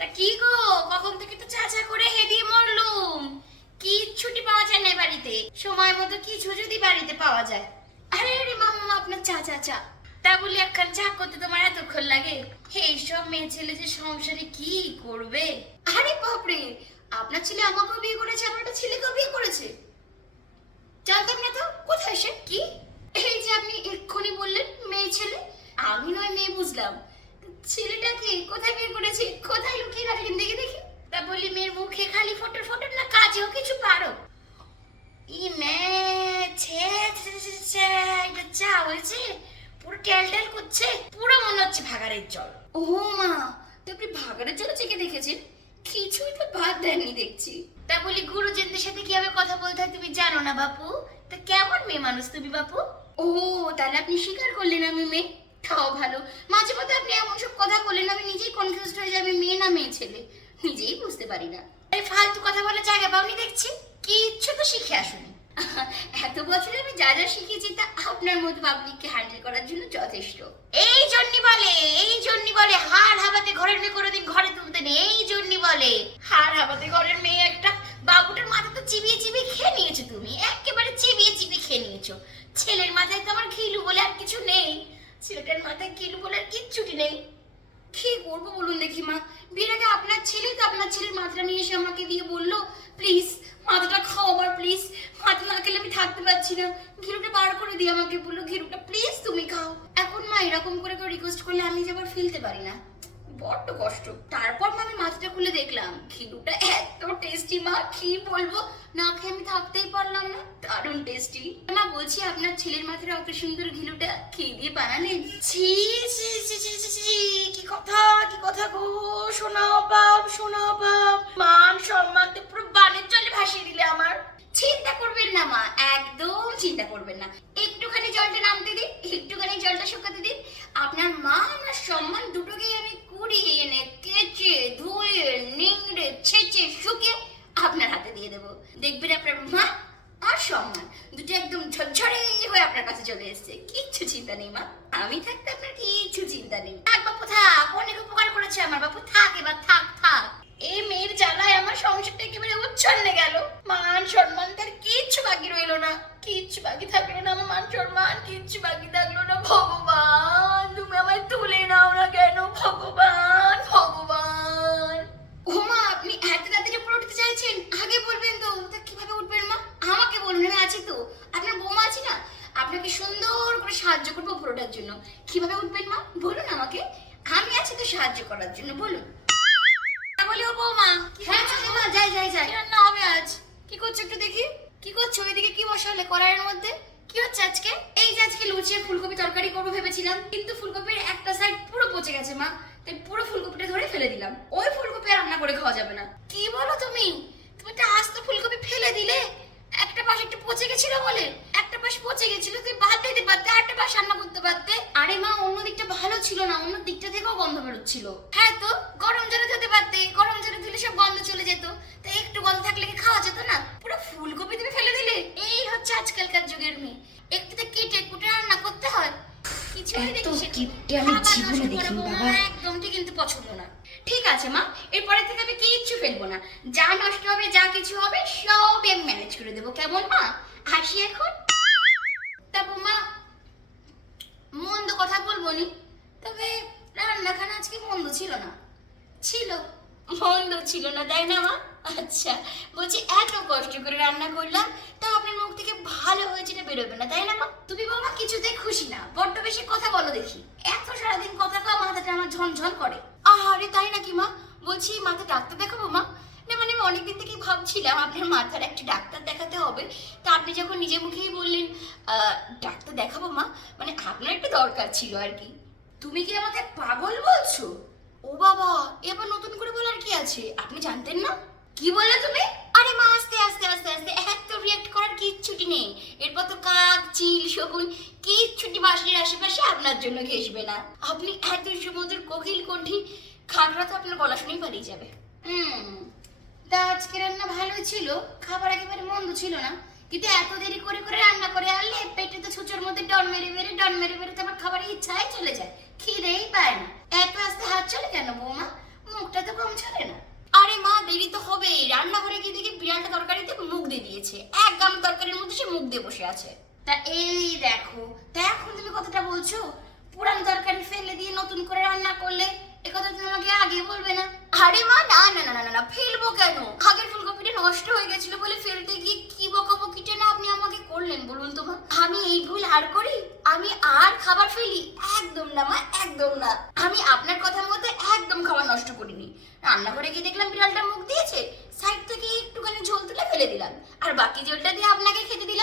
তা কি গো, কখন থেকে তো চা চা করে হেদিয়ে মরলুম। কি ছুটি পাওয়া যায় না বাড়িতে, সময় মতো কিছু যদি বাড়িতে পাওয়া যায়। আরে আরে মামা, আপনার চা চা চা। তা বলি একখান চা করতে তোমার এতক্ষণ লাগে? এই সব মেয়ে ছেলে যে সংসারে কি করবে। আরে বাপরে, আপনার ছেলে আমাকেও বিয়ে করেছে, আমার একটা ছেলেকেও বিয়ে করেছে। জানতাম না তো। কোথায় সে? কি এই যে আপনি এক্ষুনি বললেন মেয়ে ছেলে, আমি নয় মেয়ে বুঝলাম, ছেলেটাকে কোথায় বিয়ে করেছে, কোথায় লুকিয়ে রাখলেন দেখি দেখি। তা বলি মেয়ের মুখে খালি ফটো ফটো না কাজেও কিছু পারো? ই মে ছে ছে ছে ছে, এটা চা হয়েছে পুরো টেল টেল করছে, পুরো মনে হচ্ছে ভাগাড়ের জল। ও মা, তো আপনি ভাগাড়ের জল চেকে দেখেছেন? কিছুই তো বাদ দেননি দেখছি। তা বলি গুরুজনদের সাথে কিভাবে কথা বলতে হয় তুমি জানো না বাপু? তা কেমন মেয়ে মানুষ তুমি বাপু? ও তাহলে আপনি স্বীকার করলেন আমি মেয়ে, তাও ভালো। মাঝে মধ্যে আপনি এমন সব কথা বললেন আমি নিজেই কনফিউজড হয়ে যাবে, মেয়ে না মেয়ে ছেলে নিজেই বুঝতে পারি না। এই ফালতু কথা বলে জায়গা পাওনি দেখছি, কিচ্ছু তো শিখে আসুনি। এত বছরে আমি যা যা শিখেছি তা আপনার মতো পাবলিককে হ্যান্ডেল করার জন্য যথেষ্ট। এই জন্যই বলে হাড় হাবাতে ঘরের মেয়ে কোনোদিন ঘরে তুলতে নেই। এই জন্যই বলে হাড় হাবাতে ঘরের মেয়ে একটা। বাবুটার মাথা তো চিবিয়ে চিবিয়ে খেয়ে নিয়েছো তুমি, একেবারে চিবিয়ে চিবিয়ে খেয়ে নিয়েছো। ছেলের মাথায় তো আমার ঘিলু বলে আর কিছু নেই, ছেলেটার মাথায় ঘিলু বলে আর কিচ্ছুটি নেই। কি করবো বলুন দেখি মা, বিয়ের আগে আপনার ছেলে তো আপনার ছেলের মাথাটা নিয়ে এসে আমাকে দিয়ে বললো প্লিজ মাথাটা খাও আমার, প্লিজ মাথা না খেলে আমি থাকতে পারছি না, ঘিরুটা বার করে দিয়ে আমাকে বললো ঘিরুটা প্লিজ তুমি খাও। এখন মা এরকম করে রিকোয়েস্ট করলে আমি যে আবার ফেলতে পারি না, বড্ড কষ্ট। তারপর মা আমি মাথাটা খুলে দেখলাম ঘিরুটা এত টেস্টি মা, কি বলবো, না খেয়ে আমি থাকতেই পারলাম না, দারুণ টেস্টি। মা বলছি আপনার ছেলের মাথায় অত সুন্দর ঘিলুটা খেয়ে দিয়ে বানালেন? ছি ছি ছি ছি ছি ছি, কি কথা কি কথা গো, শোনাও বাপ শোনাও বাপ, মান সম্মান তো পুরো বানের জলে ভাসিয়ে দিলে আমার। চিন্তা করবেন না মা, একদম চিন্তা করবেন না, একটুখানি জলটা নামতে দিন, একটুখানি জলটা শুকাতে দিন, আপনার মা আমার সম্মান দুটোকেই আমি কুড়িয়ে এনে কেচে ধুয়ে নিংড়ে ছেঁচে শুকিয়ে আপনার হাতে দিয়ে দেবো। দেখবেন আপনার মা আর সম্মান দুটো একদম ঝরঝরে হয়ে আপনার কাছে চলে এসেছে। কিচ্ছু চিন্তা নেই মা, আমি থাকতে আপনার কিচ্ছু চিন্তা নেই। থাক বাপু থাক, অনেক উপকার করেছে আমার বাপু, থাক এবার থাক থাক। এই মেয়ের জ্বালায় আমার সংসারটা একেবারে উচ্ছন্নে গেল, মান সম্মান তার কিচ্ছু বাকি রইলো না, কিচ্ছু বাকি থাকলো না, আমার মান সম্মান কিচ্ছু বাকি থাকলো না। ভগবান তুমি আমায় তুলে নাও না কেন, ভগবান ভগবান। ও মা, আপনি এত রাতে উপরে উঠতে চাইছেন, আগে বলবেন তো। তা কিভাবে উঠবেন মা, আমাকে বলুন, আমি আছি তো, আপনার বৌমা আছে না, আপনাকে সুন্দর করে সাহায্য করবো উপরে ওঠার জন্য। কিভাবে উঠবেন মা বলুন আমাকে, আমি আছি তো সাহায্য করার জন্য, বলুন। বলি ও বৌমা, হ্যাঁ মা যাই যাই যাই, রান্না হবে আজ, কি করছো একটু দেখি, কি করছো ওইদিকে, কি বসালে কড়াইয়ের মধ্যে, কি হচ্ছে আজকে? এই যে আজকে লুচি আর ফুলকপি তরকারি করবো ভেবেছিলাম, কিন্তু ফুলকপির একটা সাইড পুরো পচে গেছে মা, তাই পুরো ফুলকপিটা ধরে ফেলে দিলাম, ওই ফুলকপি আর রান্না করে খাওয়া যাবে না। কি বলো তুমি, তুমি একটা আস্ত ফুলকপি ফেলে দিলে, একটা পাশ একটু পচে গেছিল বলে, একটা পাশ পচে গেছিল, তুই বাদ দিতে পারতে, আরেকটা পাশ রান্না করতে পারতে। আরে মা অন্য দিকটা ভালো ছিল না, অন্য দিকটা থেকেও গন্ধ বেরোচ্ছিল। হ্যাঁ তো গরম জলে ধুতে পারতে, গরম জলে ধুলে সব গন্ধ চলে যেত, তাই একটু গন্ধ থাকলে কি খাওয়া যেত না? পুরো ফুলকপি তুমি ফেলে দিলে, এই হচ্ছে আজকালকার যুগের মেয়ে, একটুতে কেটে কুটে রান্না করতে হয়। কিছুই দেখি সেটা আমি জীবনে দেখিনি বাবা, একদমটি কিন্তু পছন্দ না। ঠিক আছে মা, এরপরে থেকে আমি কিচ্ছু ফেলবো না, যা নষ্ট হবে যা কিছু হবে সব আমি ম্যানেজ করে দেবো, কেমন মা? হাসি এখন। তারপর মা মন্দ কথা বলবো নি, তবে রান্নাখানা আজকে মন্দ ছিল না, ছিল মন্দ ছিল না তাই না মা? আচ্ছা বলছি এত কষ্ট করে রান্না করলাম, তাও আপনার মুখ থেকে ভালো হয়েছে এটা বেরোবে না তাই না মা? তুমি বাবা কিছুতেই খুশি না, বড্ড বেশি কথা বলো দেখি, এত সারাদিন কথা কও, মাথাটা আমার ঝনঝন করে। আরে তাই নাকি মা? বলছি মাকে ডাক্তার দেখাবো মা? না মানে আমি অনেকদিন থেকেই ভাবছিলাম আপনার মাথার একটা ডাক্তার দেখাতে হবে, তা আপনি যখন নিজে মুখেই বললেন ডাক্তার দেখাবো মা, মানে আপনার একটা দরকার ছিল আর কি। তুমি কি আমাকে পাগল বলছো? ও বাবা, এবার নতুন করে বলার কি আছে, আপনি জানতেন না? কি বললে তুমি? আরে মা আস্তে আস্তে আস্তে আস্তে, এত রিয়াক্ট করার কিচ্ছুটি নেই, এরপর তো কাক চিল শকুন কিচ্ছুটি বাসির আশেপাশে আপনার জন্য ঘেসবে না, আপনি এত সুমধুর কোকিল কণ্ঠী, খাগড়া তো আপনার গলা শুনেই পালিয়ে যাবে। তা আজকে রান্না ভালো ছিল, খাবার একেবারে মন্দ ছিল না, কিন্তু এত দেরি করে করে রান্না করে আনলে পেটে তো ছুঁচোর মধ্যে ডন মেরে মেরে তো আমার খাবারের ইচ্ছাই চলে যায়, খিদেই পায় না। এত আস্তে হাত চলে কেন বৌমা, মুখটা তো কম চলে গিয়ে দেখি বিড়ালটা তরকারিতে মুখ দিয়ে দিয়েছে, এক গাম তরকারির মধ্যে সে মুখ দিয়ে বসে আছে। তা এই দেখো, তা এখন তুমি কথাটা বলছো পুরান তরকারি ফেলে দিয়ে নতুন করে রান্না করলে, এ কথা তুমি আমাকে আগে বলবে না? আরে মা না না না না না, ফেলবো কেন? আগের ফুলকপিটা নষ্ট হয়ে গেছিল বলে ফেলতে গিয়ে কি বকাবকিটা না আপনি আমাকে করলেন বলুন তো মা? আমি এই ভুল আর করি? আমি আর খাবার ফেলি? একদম না মা, একদম না। আমি আপনার কথা মতো একদম খাবার নষ্ট করিনি। রান্নাঘরে গিয়ে দেখলাম বিড়ালটা মুখ দিয়েছে, সাইড থেকে একটুখানি ঝোল তুলে ফেলে দিলাম, আর বাকি ঝোলটা দিয়ে আপনাকে খেতে দিলাম।